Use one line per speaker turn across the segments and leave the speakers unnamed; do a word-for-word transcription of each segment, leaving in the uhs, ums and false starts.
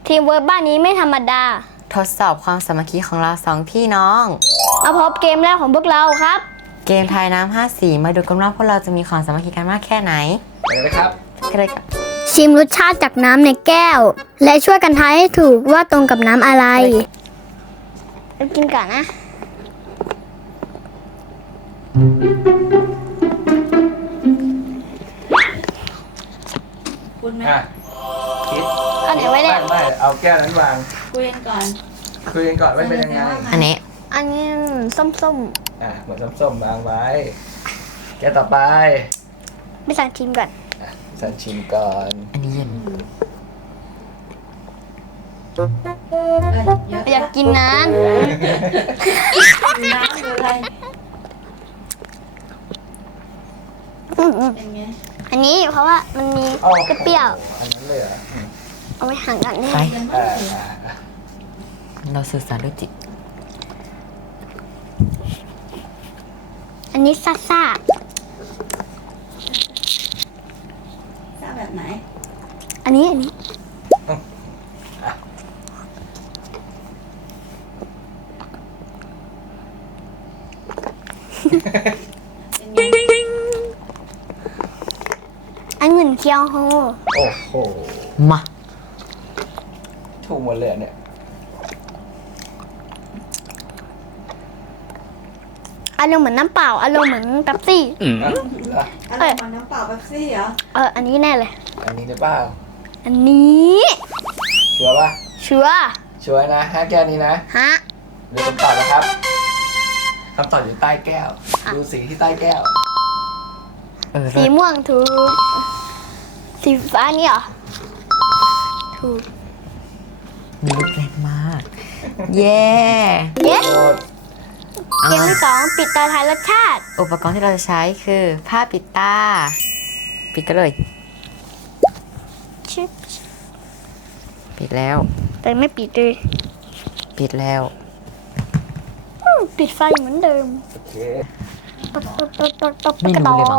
ทีมเวิร์กบ้านนี้ไม่ธรรมดา
ทดสอบความสามัคคีของเราสองพี่น้อง
มาพบเกมแรกของพวกเราครับ
เกมทายน้ำห้าสีมาดูกันว่าพวกเราจะมีความสามัคคีกันมากแค่ไหน
ไปเลยครับ
ก็เลยกับ
ชิมรสชาติจากน้ำในแก้วและช่วยกันทายให้ถูกว่าตรงกับน้ำอะไรกินก่อนนะ
คุณไหมคิด
เอาไหนไว้เนี่ย
ไม่เอาแก้วนั้นวาง
คุยกันก่อน
คุยกันก่อนว่าเป็นยังไง
อันนี้
อันนี้ส้ม
ๆอ่ะเหมือนส้มๆวางไว้แก้วต่อไป
ไปสั่งชิมก่อน
อ่ะสั่งชิมก่อน
อันนี้เย็น
อยากกินน้ำ
น้ำหรืออะไรเป็นไง
อันนี้เพราะว่ามันมีเปรี้ยว
อันนั้นเลยเหรอ
เอาไว้ห่างกันนี่
เราสื่อสารด้วยจิต
อันนี้ซ่าซ่า
ซ่าแบบไหน
อันนี้อันนี้อันเงินเคียวโฮ
โอ้โห
มา
ถูกหมดเลยเนี่ย
อารมณ์เหมือนน้ำเปล่าอารมณ์เหมือนเป๊ปซี่
อะไรเหมือนน้ำเปล่าเป๊ปซี่เหรอ
เอออันนี้แน่เลย
อันนี้หรือเปล่า
อันนี้
ชัวร์ป่ะ
ชัวร์
ชัวร์นะห้าแก้วนี้นะ
ฮะ
ดูคำตอบนะครับคำตอบอยู่ใต้แก้วดูสีที่ใต้แก้ว
สีม่วงถูกสีฟ้านี่เหรอถูก
มีลูกแรงมากเย้
เย้เกมที่สองปิดตาทายรสชาติ
อุปกรณ์ที่เราจะใช้คือผ้าปิดตาปิดกันเลย
ชิป
ปิดแล้ว
แต่ไม่ปิดเลย
ปิดแล้ว
ปิดไฟเหมือนเดิม
โอเค
ไม่รู้เลยมั้ง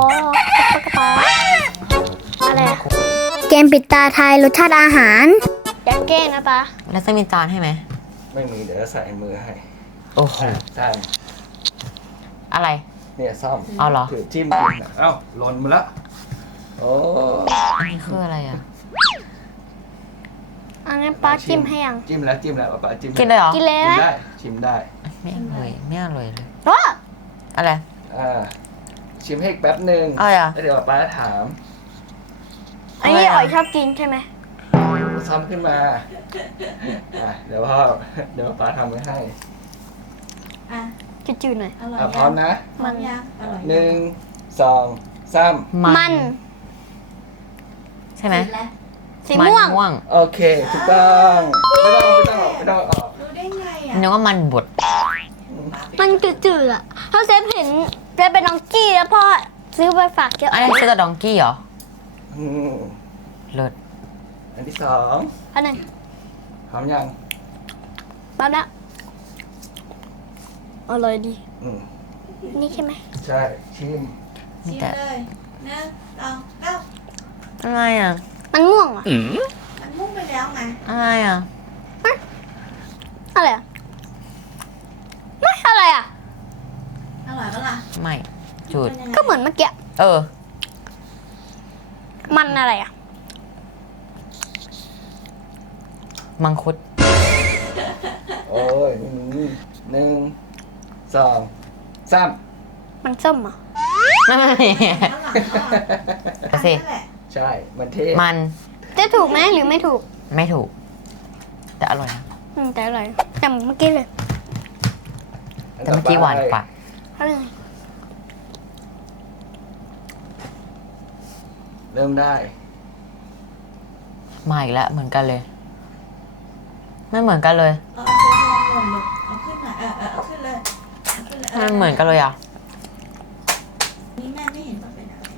อะไรเกมปิดตาทายรสชาติอาหารอยากแก้นะปะ
แล้วจะมีจานให้ไหม
ไม่มีเดี๋ยวใส่มือให้
โอ้โห
ใช่
อะไร
เนี่ยซ่อม
เอาเหรอ
ถือจิ้มกินเอ้าหล่นมาแล้วโอ้
อันนี้คืออะไรอ่ะ
อันนี้ป้าจิ้มให้ยัง
จิ้มแล้วจิ้มแล้วป้าจิ้ม
กินเลยเหรอ
กินเลยไหม
ได้ชิมได้
ไม่อร่อยไม่อร่อยเลย
ว้า
อะไร
อ่าชิมให้อีกแป๊บหนึ่ง
อะไรอ่ะ
แล้วเดี๋ยวป้าถาม
อันนี้อ๋อยชอบกินใช่ไหม
ซ้ำขึ้นมาอ่ะเดี๋ยวพ่อเดี๋ยวป้าทำไว้ให้
อ่ะ
จืดๆหน่อย
อร่อย
พร้อมนะ
มันยังอร่อย
หนึ่งสองสาม
มัน
ใช่ไหม
สีม่วง
โอเคถูกต้องไม่ต้องไม่ต้องไม่ต้องออก
รู้ได้ไงอ่ะ
นึกว่ามันบด
มันจืดๆอ่ะถ้าเซฟเห็นจะเป็นน้องกี้แล้วพ่อซื้อไปฝากเยอะ
อันนี้ซื้อกับดองกี้เหรอเลิศ
อันที่สอง
อันหนึ่ง
พร้อมยัง
พร้อมแล้วอร่อยดีนี่ใช่ไหม
ใช่ชิม
ชิมเลยหนึ่งสองเก้า
อะไรอ่ะ
มันม่วงอ่ะ
มันม่วงไปแล้วไง
อะไรอ่ะ
อะไรอ่ะไม่อะไรอ่ะ
อร่อยปะล่ะ
ไม่จุด
ก็เหมือนเมื่อกี้
เออ
มันอะไรอ่ะ
มังคุด
โอ้ยหนึ่งสองสาม
มันส้มอ่ะ
ไม่ไม่สิ
ใช่มันเท่
มัน
จะถูกไหมหรือไม่ถูก
ไม่ถูกแต่อร่อยนะ
อืมแต่อร่อยแต่เมื่อกี้เลย
แต่เมื่อกี้หวานกว่า
เริ่มได้
มาอีกแล้วเหมือนกันเลยไม่เหมือนกันเลย
เอาขึ้นหน่อยเออเออเอาขึ้นเลย
มันเหมือนกันเลยอ่ะ
นี่แม่ไม่เห็นว่าเป็นอะไร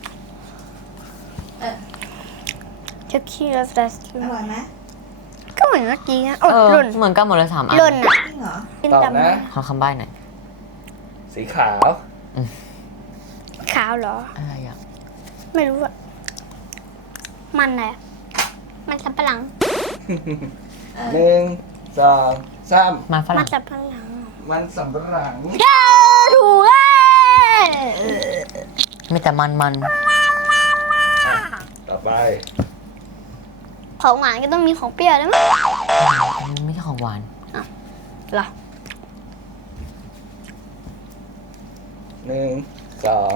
เออ
เช็คคีแล้วแต่
อร่อยไหม
ก็เหมือนเมื่อกี้นะ
เออเหมือนกันหมดเลยสามอัน
หล่นอ่ะ
จริงเหรอ
ตอบนะ
ขอคำใบ้หน่อย
สีขาว
ขาวเหรอ
อะไรอ่ะ
ไม่รู้อ่ะมันอะไรมันสับปะหลัง
หนึ่งสองสาม
มาฝ
มา
รั่ง
จากพลัง
มันสำปะหลัง
เย้ถูกเลย
มีแต่มันมัน
ต่อไป
ของหวานก็ต้องมีของเปรี้ยวด้วยมั้ย
อันนี้ไม่ใช่ของหวาน
เหรอ
หนึ่งสอง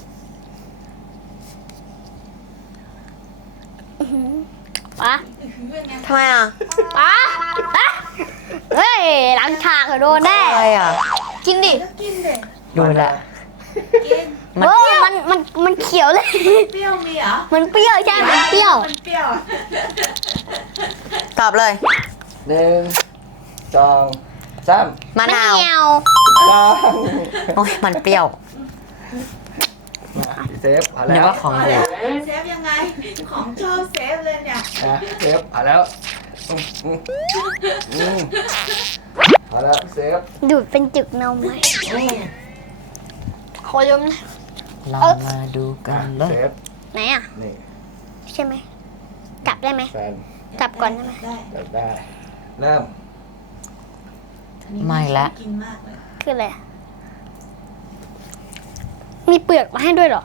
ป้า
เป็นไง
ทำไมอ่ะ
ป้าอะเฮ้ยหลังฉากเหรอโดนแน่
อะไรอ่ะ
กินดิ
ก็กินเด็ก
ดูแลว
กิน
มัน
เฮ้ยมันมันมันเขียวเลย
เปรี้ยวมีเหรอ
มันเปรี้ยวใช่ มันเปรี้ยว
มันเปรี้ยว
ตอบเลย
หนึ่งสองสาม
มะนาว
เหี่ยว
ต้อง
โอ้ยมันเปรี้ยว
มาพี่เซฟเอา
นึ
แล้
ก
ว
ว่าของ
พอ
บู
แล้ว
ด
เซฟยังไง ของชอบเซฟเลยเนี่ย
นะเซฟเอาแล้วอืมอืมอืมเอาแล้วเซฟ
ดูดเป็นจุกนมไหม
อืม
ขอยมนะ
เรามาดูกันเล
เซ
ย
ฟ
ไหนอ่ะ
นี่
ใช่ไหมจับได้ไหม
แฟน
จับก่อนได้ไหม
ได้
จับได้ เริ่ม
อันนี้
ไม่ละ
กินมากเลย
คืออะไรอะมีเปลือกมาให้ด้วยเหรอ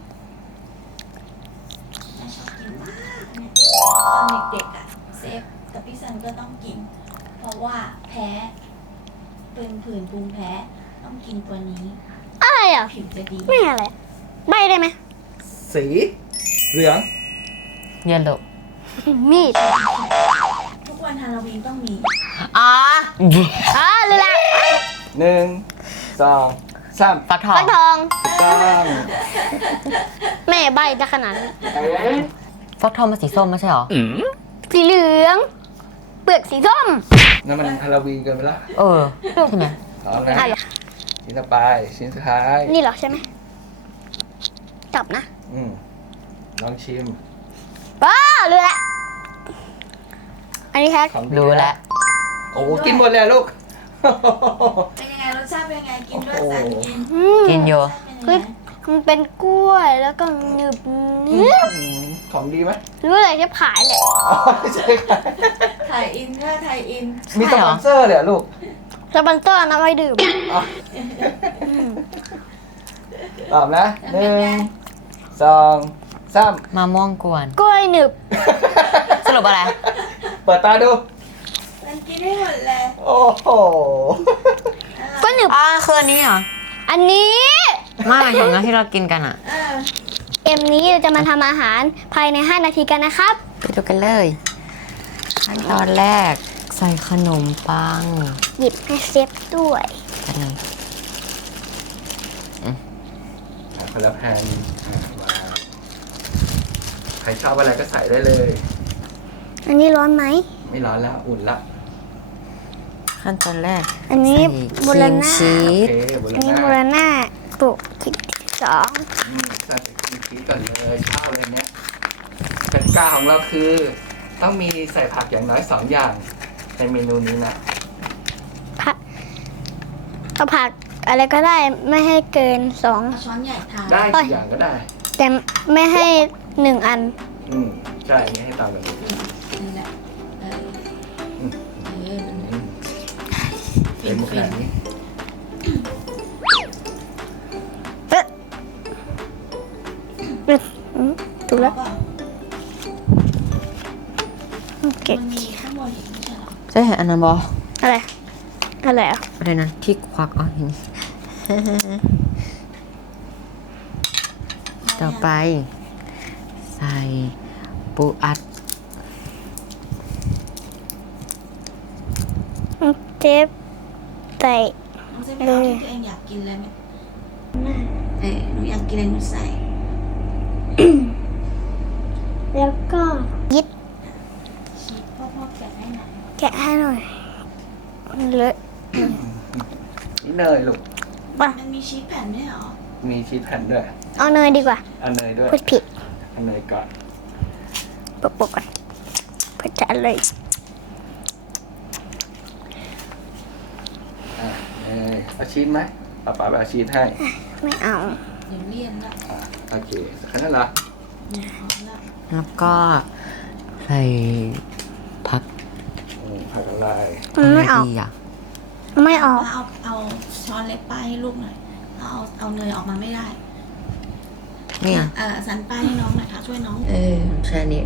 แม่ชอบกินมากเนี่ยตอนเด็กๆอ่ะเซฟกับพี่ซันก็ต้องกิน เพราะว่าแพ้เป็นผื่นภูมิแพ้ต้องกินตัวนี้
อะไรอ่ะ
ผิวจะดี
ไม่อะไรใบได้ไหม
สีเหลือง
เยลโล่
มีด
ทุกวันฮาโลวีนต้องมี
อ๋อ
อ๋อเลยละ
หนึ่งสองสาม
ฟักทอ
ฟั
ง
กทอง
ต้อง
แม่ใบจะขนาดนั้น
ฟักทองมันสีส้มไม่ใช่หรอ
สีเหลือง เปลือกสีส้ม
นั่นมันฮาโลวีนเกินไปละ
เออ ใช่ไหม
พร้อมนะ
อ่ะเหรอ
ชิ้นต่อไปชิ้นสุดท้าย
นี่เหรอใช่ไหมจับนะ
อืมลองชิม
ว้าเลยละอันนี้แค่
ของดี
รู้แล้ว
โอ้โหกินหมดเลยอะลูก
เป็นยังไงรสชาติเป็นยังไงกินด้วยสันกิน
อืม
กินอยู่
รสชาติเป็นยังไง
มันเป็นกล้วยแล้วก็หนึบนิด
อืมของดีไหม
หรือว่าอะไรจะขายแหละ
อ๋อไม่ใช่ค่ะ
ไทยอินค่ะไทยอิน
มีสปอนเซอร์เลยเหรอลูก
สปอนเซอร์นะไว้ดื่ม
อ๋อตอบนะหนึ่งสองสาม
มะม่วงกวน
กล้วยหนึบ
สรุปอะไร
เปิดตาดู
มันกินได้หมดเลย
โอ้โห
ก็หนึบ
อ่าคืออันนี้เหรอ
อันนี้
ไม่หมายถึงอันที่เรากินกันอ่ะ
เออ
เอ็มนี้เราจะมาทำอาหารภายในห้านาทีกันนะครับ
ไปดูกันเลย ขั้นตอนแรก ใส่ขนมปัง
หยิบให้เซฟด้วย
กันเลย
คนละแผ่นอ่ะมาใครชอบอะไรก็ใส่ได้เลย
อันนี้ร้อนไหม
ไม่ร้อนแล้วอุ่นละ
ขั้นตอนแรก
อันนี้
ใส่
โบ
ครี
ราม ณา
ชี
โอ
ส
เคบน
อันนี้
ห
โบ
น้า
ราณาปลูกคลิปที่สอง
อืมใส่ครีมชีสก่อนเลยชอบเลยเนี่ยกติกาของเราคือ ต้องมีใส่ผักอย่างน้อยสองอย่างในเมนูนี้นะ
ผักเอาผักอะไรก็ได้ไม่ให้เกินสอง
เอาช้อนใหญ่ทาน
ได้
เอ้ย
กี่อย่างก็ได้
แต่ไม่ให้หนึ่งอัน
อืมใช่อย่างนี้ให้ตามแบบนี้
นี่แหละเออ
อืม
เออมัน
อืมเต็มขนาดนี้
เอ๊ะอืมถูกแล้ว
เปล่า
เก็บ
มันมีข้างบนอีกไม่ใช่เหรอ
จะเห็นอันนั้นบอ
อะไร อะไรอ่ะ
อะไรนะที่ควักอ๋อเห็น ต่อไป ใส่ปูอัด
เทปใส่
น้องเซฟไปเอาที่ตัวเองอยากกินเลยไหมเออหนูอยากกินอะไรหนูใส่
แล้วก็ยิด
ชีสพ่อพ่อแกะให้หน่อย
แกะให้หน่อยเลอะ
นี่เนยลูก
ป่ะ
มันมีชีสแผ่นด้วยเหรอ
มีชีสแผ่นด้วย
เอาเนยดีกว่า
เอาเนยด้วย
พูดผิด
เอาเนยก่อน
ปกปกก่อนเพื่อจะเลย
อ่ะเนยเอาชีสไหมป้าป๋าไปเอาชีสให้
ไม่เอา
เดี๋ยวเลี่ยนละ
อ่ะโอเคแค่นั้นเหรอ
อืมเอาละ
แล้วก็ใส่ผัก
ชผักอะไร
มันไม่ออก
ดีอ่ะ
ไม่ออก
เอาเอาช้อนเล็กป้ายให้ลูกหน่อยเอาเอาเนยออกมาไม่ได้
เนี่ย
เออสันป้ายให้น้องหน่อยค่ะช่วยน้อง
เออแค่นี้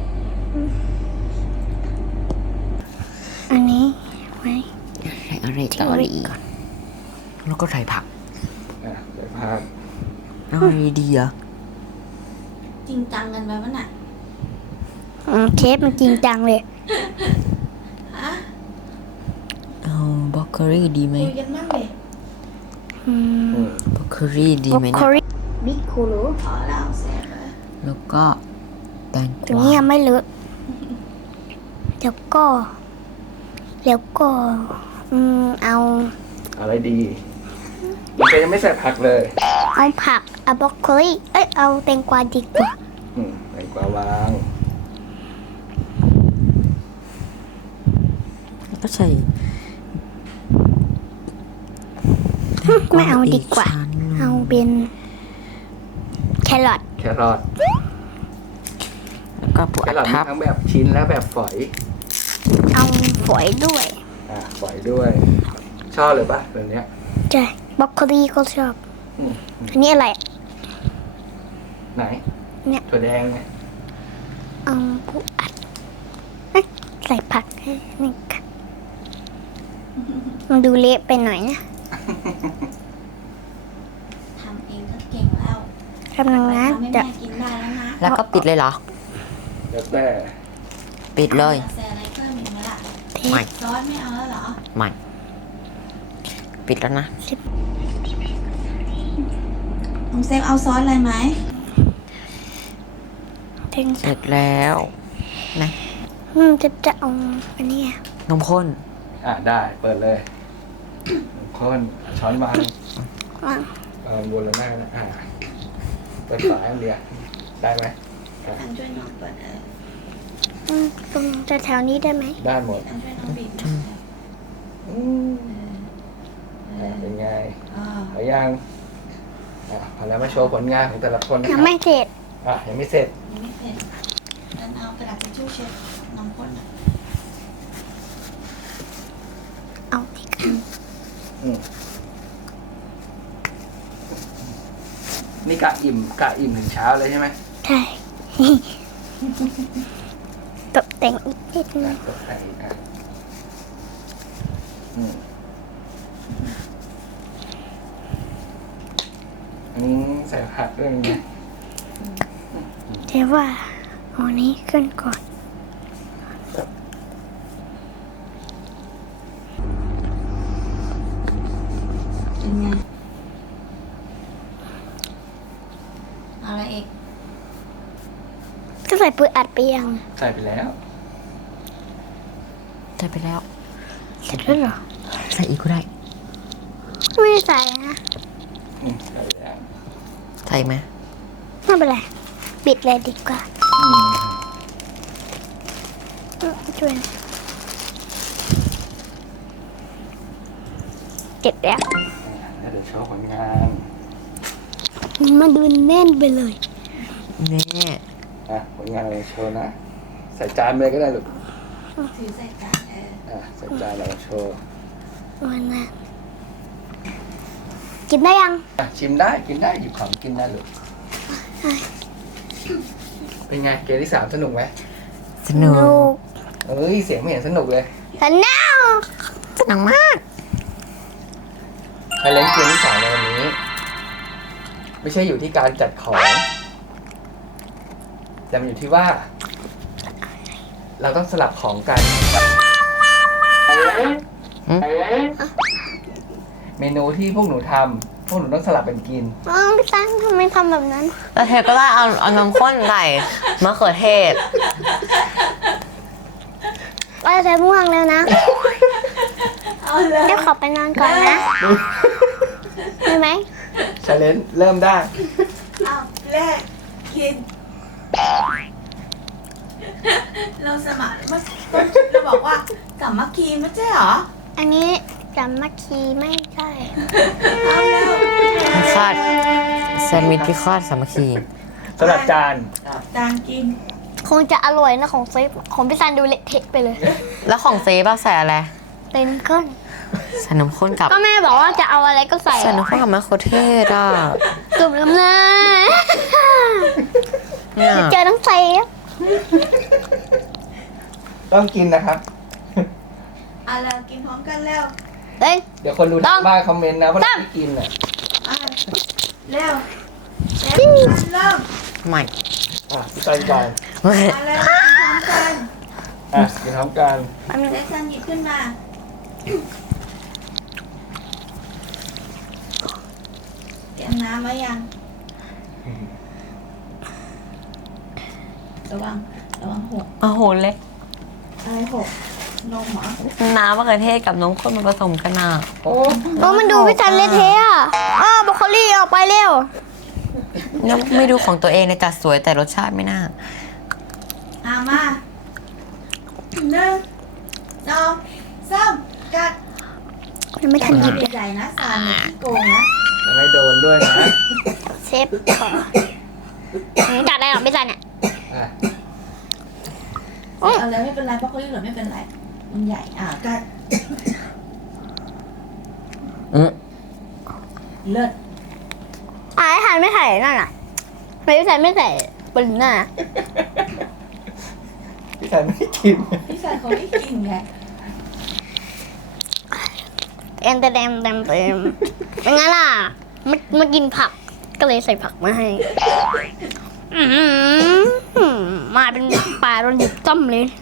อันนี้ไว้
ใส่อะไรต่อดีก่อนแล้วก็ใส่ผัก
อ่ะใส่ผัก
แล้วอะไรดีอ่ะ
จริงจังกันไปวะน่ะ
อืมเชฟมันจริงจังเลย
ฮะ
เอาบล็อกโคลี่ดีไหม
คุยกันบ้างเลย
อืม
อืม
บล็อกโคลี่ดี
บรอก
ไหม
โค
เนี่ย
ลีบิ๊กคูรู
พอแล้วเสร็จเลย
แล้วก็แตงก
ตรง
วา
นี้ยังไม่เลอะแล้วก็ แล้วก็ อืมเอา
อะไรดีมันจะยังไม่ใส่ผักเลย
เอาผักเอาบรอกโคลีเอ้ยเอาแตงกวาดีกว่า
อืมแตงกวาวาง
แล้วก็ใส่
ไม่เอาดีกว่า
อีชั้นหนึ่ง
เอาเป็นแครอท
แครอท
แล้วก็ปู
แค
อัด
รอทมี
ทับ
ทั้งแบบชิ้นและแบบฝอย
เอาฝอยด้วย
อ่ะฝอยด้วย ชอบเลยปะแบบเนี้ย
ใช่บรอกโคลีก็ชอบ
อืม
อันนี้อะไร
ไหน
เนี่ย
ถั่วแดงไง
เอาปูอัดเอ๊ะใส่ผักให้นี่ค่ะมันดูเละไปหน่อยนะ
ทำเองก็เก่งแล้ว
กำลังนะ
ทำให้
จะ
แม่กินได้แล้วนะ
แล้วก็ปิดเลยเหรอ
แล้วแต่
ปิดเลย
อาใส่อะไรเพิ่มอีกไหมล่ะ
ไม่
ซอสไม่เอาแล้วเหรอ
ไม่ปิดแล้วนะ
น้องเซฟเอาซอสอะไรไหม
ถึง
เสร็จแล้วนะ
อืมจะจะเอาอันนี้อะ
นมข้น
อ่ะได้เปิดเลยคนช้อนวาง
วาง
วางบนแล้วแม่นะอ่ะเปิดฝาอันเดียวได้ไหมอ่ะ
ตั้งช่วยน้องเปิดเออ
อืมตรงจะแถวนี้ได้ไหม
ได้หมด
ตั้งช่วยน้องบีบ
อืมอ่ะเป็นไง
อ่า
เอายังอ่ะพอแล้วมาโชว์ผลงานของแต่ละคนนะค
ยั
รั
ง
บ
ไม่เสร็จ
อ่ะยังไม่เสร็จ
ยังไม่เสร็จงั้นเอากระดาษทิชชู่เช็ดน้ำข้นอ่ะ
เอาอีกอัน
อืมนี่กะอิ่มกะอิ่มถึงเช้าเลยใช่ไหม
ใช่ ตกแต่งอีกนิดนึ
อ่ะ
ง
ตกแต่งอีกอ่ะอืมอันนี้ใส่ผักด้วยไง
เดี๋ยวว่าเอาอันนี้ขึ้นก่อน
เป็นไงเอาอะไรอีก
ก็ใส่ปืนอัดไปยัง
ใส่ไปแล้ว
ใส่ไปแล้ว
เสร็จแล้วเหรอ
ใส่อีกก็ได้
ไม่ได้ใส่นะ
อืมใส่แล้ว
ใส่ไหม
ไม่เป็นไรปิดเลยดีกว่า
อืม
อืมช่วยเสร็จแล้ว
แล้วเดี๋ยวโชว์ผลงาน
มันดูแน่นไปเลย
แม่
อ่ะผลงานเราโชว์นะ ใส่จานไปเลยก็ได้ลูก
ถือใส่จานเออ
อ่ะใส่จานเราโชว์
วันนั้นกินได้ยัง
อ่ะชิมได้กินได้หยิบของกินได้ลูกเป็นไงเกมที่สามสนุกไหม
สนุก
ก
เอ้ยเสียงไม่เห็นสนุกเลย
สนุก
สนุกมาก
ใครเล่นเกมที่สามในวันนี้ ไม่ใช่อยู่ที่การจัดของ แต่มันอยู่ที่ว่า เราต้องสลับของกัน เมนูที่พวกหนูทำพวกหนูต้องสลับกันกิน
อ้าวพี่ตั้งทำไมทำแบบนั้น
แล้วเธอก็ได้เอาเอานมข้นใส่มะเขือเทศ
เราจะม่วงแล้วนะ
เอาเลย
เดี๋ยวขอไปนอนก่อนนะได้ไหม
ชาเลนจ์เริ่มได้
เอาแรกกิน เราสมัครมาเราบอกว่าสามัคคีไม่ใช่เหรอ
อันนี้สามัคคีไม่ใช่
เอาแล้ว
พิคาดแซนด์วิชพิคาดสามัคคี
สลับจาน
จานกิน
คงจะอร่อยนะของเซฟของพี่ซันดูเละเทะไปเลย
แล้วของเซฟอะใส่อะไร
เต็มข้น
ใส่น้ำข้นกับ
ก็แม่บอกว่าจะเอาอะไรก็ใส่
ใส่น้ำข้นกับมะเขือเทศอ่ะ
ตุ่มน้ำหน้า
เนี่ย
เจอน้องเซฟ
ต้องกินนะครับ
อ่ะแล้วกินพร้อมกันเร็ว
เอ้ย
เดี๋ยวคนดู
ต้
ทา
อง
งบ้านคอมเมนต์นะว่า
ต้
เรา
อง
ไม่กินอ่ะ
อ่ะเร็วเซฟเริ่ม
ใหม่
อ่ะพี่ซันก่อน
มาเร็วกินพร้อมกัน
อ่ะกินพร้อมกัน
เซฟซันหยิบขึ้นมาเตรียมน้ำไว้ยังระวังระวังหก
โอ้โหเล็ก
อะไรหกนมเหรอ
น้ำมะเขือเทศกับน้ำข้นมาผสมกันอ่ะ
โอ้
โอ้มันดูพี่ซันเละเทะอ่ะอ้าวบรอกโคลี่ออกไปเร็ว
เนี่ยไม่ดูของตัวเองนะจัดสวยแต่รสชาติไม่น่า
อ่ะมาหนึ่งสองสามกัด
ยังไม่ทันหยิบเลย
ใหญ่ๆนะสามที่โกงนะ
ยังไม่โดนด้วยนะ
เซฟขอหนูจัดอะไรหรอพี่ซันเนี่ย
อ่ะ
เอาเลยไม่เป็นไรเพราะเขาเหลือไม่เป็นไรมันใหญ่อ่ะกัด
อืม
เลิศ
อ่าไอ้ทันไม่ใส่นั่นอ่ะทำไมพี่ซันไม่ใส่บนหน้า
พี่ซันไม่กิน
พี่ชายเขาไม่กินไง
เอ็นเต็มเต็มเต็มเต็มเป็นไงล่ะมามากินผักก็เลยใส่ผักมาให้อืมมาเป็นปลาโดนหยิบจ้ำเลย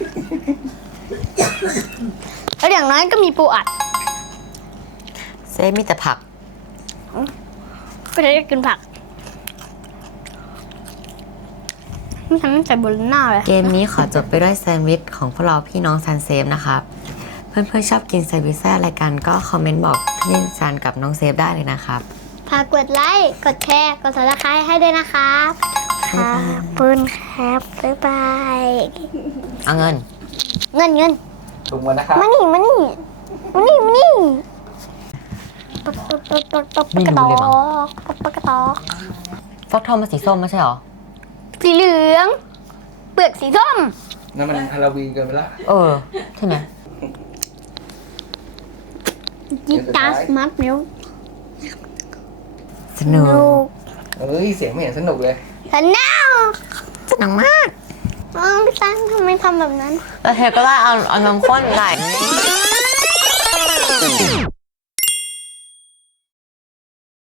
แล้วอย่างน้อยก็มีปูอัด
เซฟมีแต่ผัก
ก็จะได้กินผักไม่ทำให้ใส่บนหน้าเลย
เกมนี้ขอจบไปด้วยแซนด์วิชของพวกเราพี่น้องซันเซฟนะครับ เพื่อนๆชอบกินแซนด์วิชอะไรกันก็คอมเมนต์บอกพี่ซันกับน้องเซฟได้เลยนะครับ
ฝากกดไลค์ กดแชร์ กดซับสไครต์ให้ด้วยนะครับขอบคุณครับบ๊ายบาย
เอาเงิน
เงินเงิน
ถุงมันนะครับ
มานี่มานี่มานี่มานี่ปกปกปกปกปกปกกระตอกปกปกกระตอก
ฟักทองมันสีส้มไม่ใช่หรอ
สีเหลือง เปลือกสีส้ม
นั่นมันฮาโลวีนเกินไปละ
เออใช่ไหม
จิตาสมาร์ทมิล
สนุก
เอ้ยเสียงไม่เห็นสนุกเลย
สนุก
สนุกมาก
อ้าวพี่ซันทำไมทำแบบนั้น
แล้วเธอก็ได้เอาเอาน้ำข้นใส่